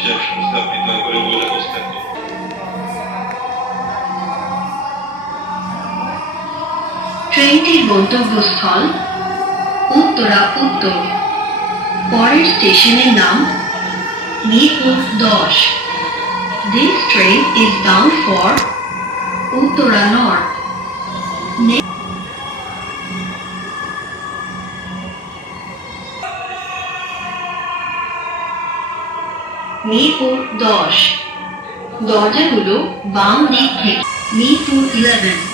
হিসেবে স্থাপিত করে বলে বসতেন। ট্রেনটির গন্তব্যস্থল উত্তরা উত্তর। পরের স্টেশনের নাম Mirpur 10। This train is bound for Uttara North. Mirpur 10। দরজাগুলো বাম দিক থেকে। মিরপুর 11।